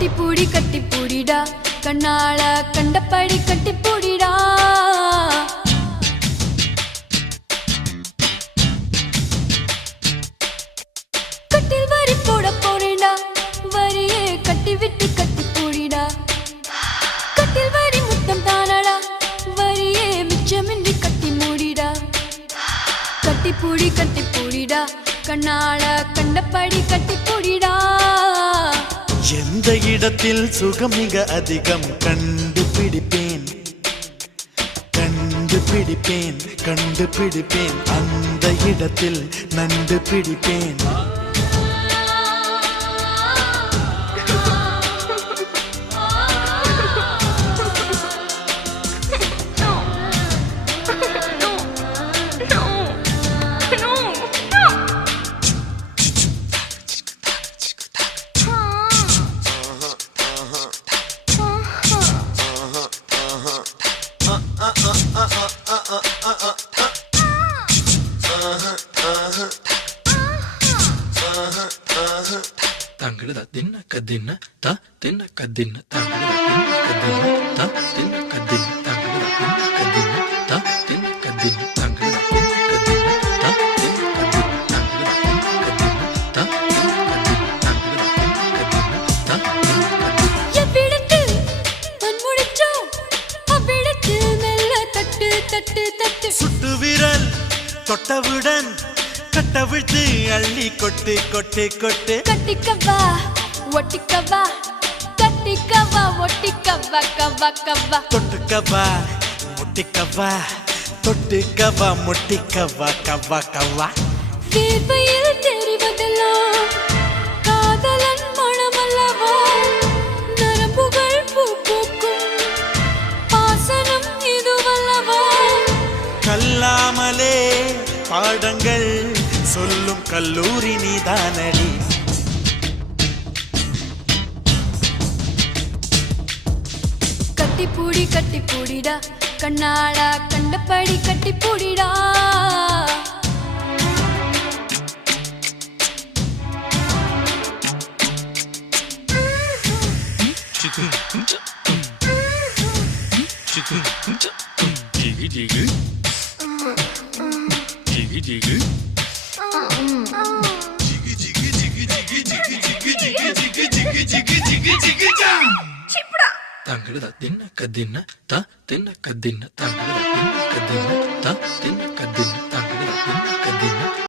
கட்டி பூடிடா கண்ணால கண்டபடி கட்டி பூடிடா கட்டில் வரி போட போறேடா வரியே கட்டி விட்டு கட்டி பூடிடா கட்டில் வரி முத்தம் தானடா வரியே மிச்சமின்றி கட்டி மூடிடா கட்டி பூடிடா கண்ணால கண்டபடி கட்டி பூடிடா எந்த இடத்தில் சுகம் மிக அதிகம் கண்டுபிடிப்பேன் அந்த இடத்தில் நண்டு பிடிப்பேன் Tanggalada dinna kadinna ta dinna kadinna tanggalada dinna kadinna ta dinna kadinna tanggalada dinna kadinna ta dinna kadinna tanggalada dinna kadinna ta dinna kadinna tanggalada dinna kadinna ta dinna kadinna tanggalada dinna kadinna ta dinna எவ்விடத்தில் மண்முடிச்சோ அவ்விடத்தில் மெல்ல தட்டு தட்டு தட்டு சுட்டு விரல் தொட்டவுடன் கட்டவிழ்த்து அள்ளி கொட்டு கொட்டு கொட்டு கட்டிக்கவா ஒட்டிக்கவா கட்டிக்கவா ஒட்டிக்கவா கவா கவா தொட்டுக்கவா முட்டிக்கவா தொட்டுக்கவா முட்டிக்கவா கவா கவா வேர்வையில் தெரிவதெல்லாம் காதலன் மனமல்லவா நரம்புகள் பூ பூக்கும் பாசனம் இதுவல்லவா கல்லாமலே பாடங்கள் சொல்லும் கல்லூரி நீதானடி கட்டி பூடிடா கண்ணாளா கண்டபடி கட்டி பூடிடா Tanggalada dinna kadinna ta dinna kadinna tanggalada dinna kadinna ta dinna kadinna tanggalada dinna kadinna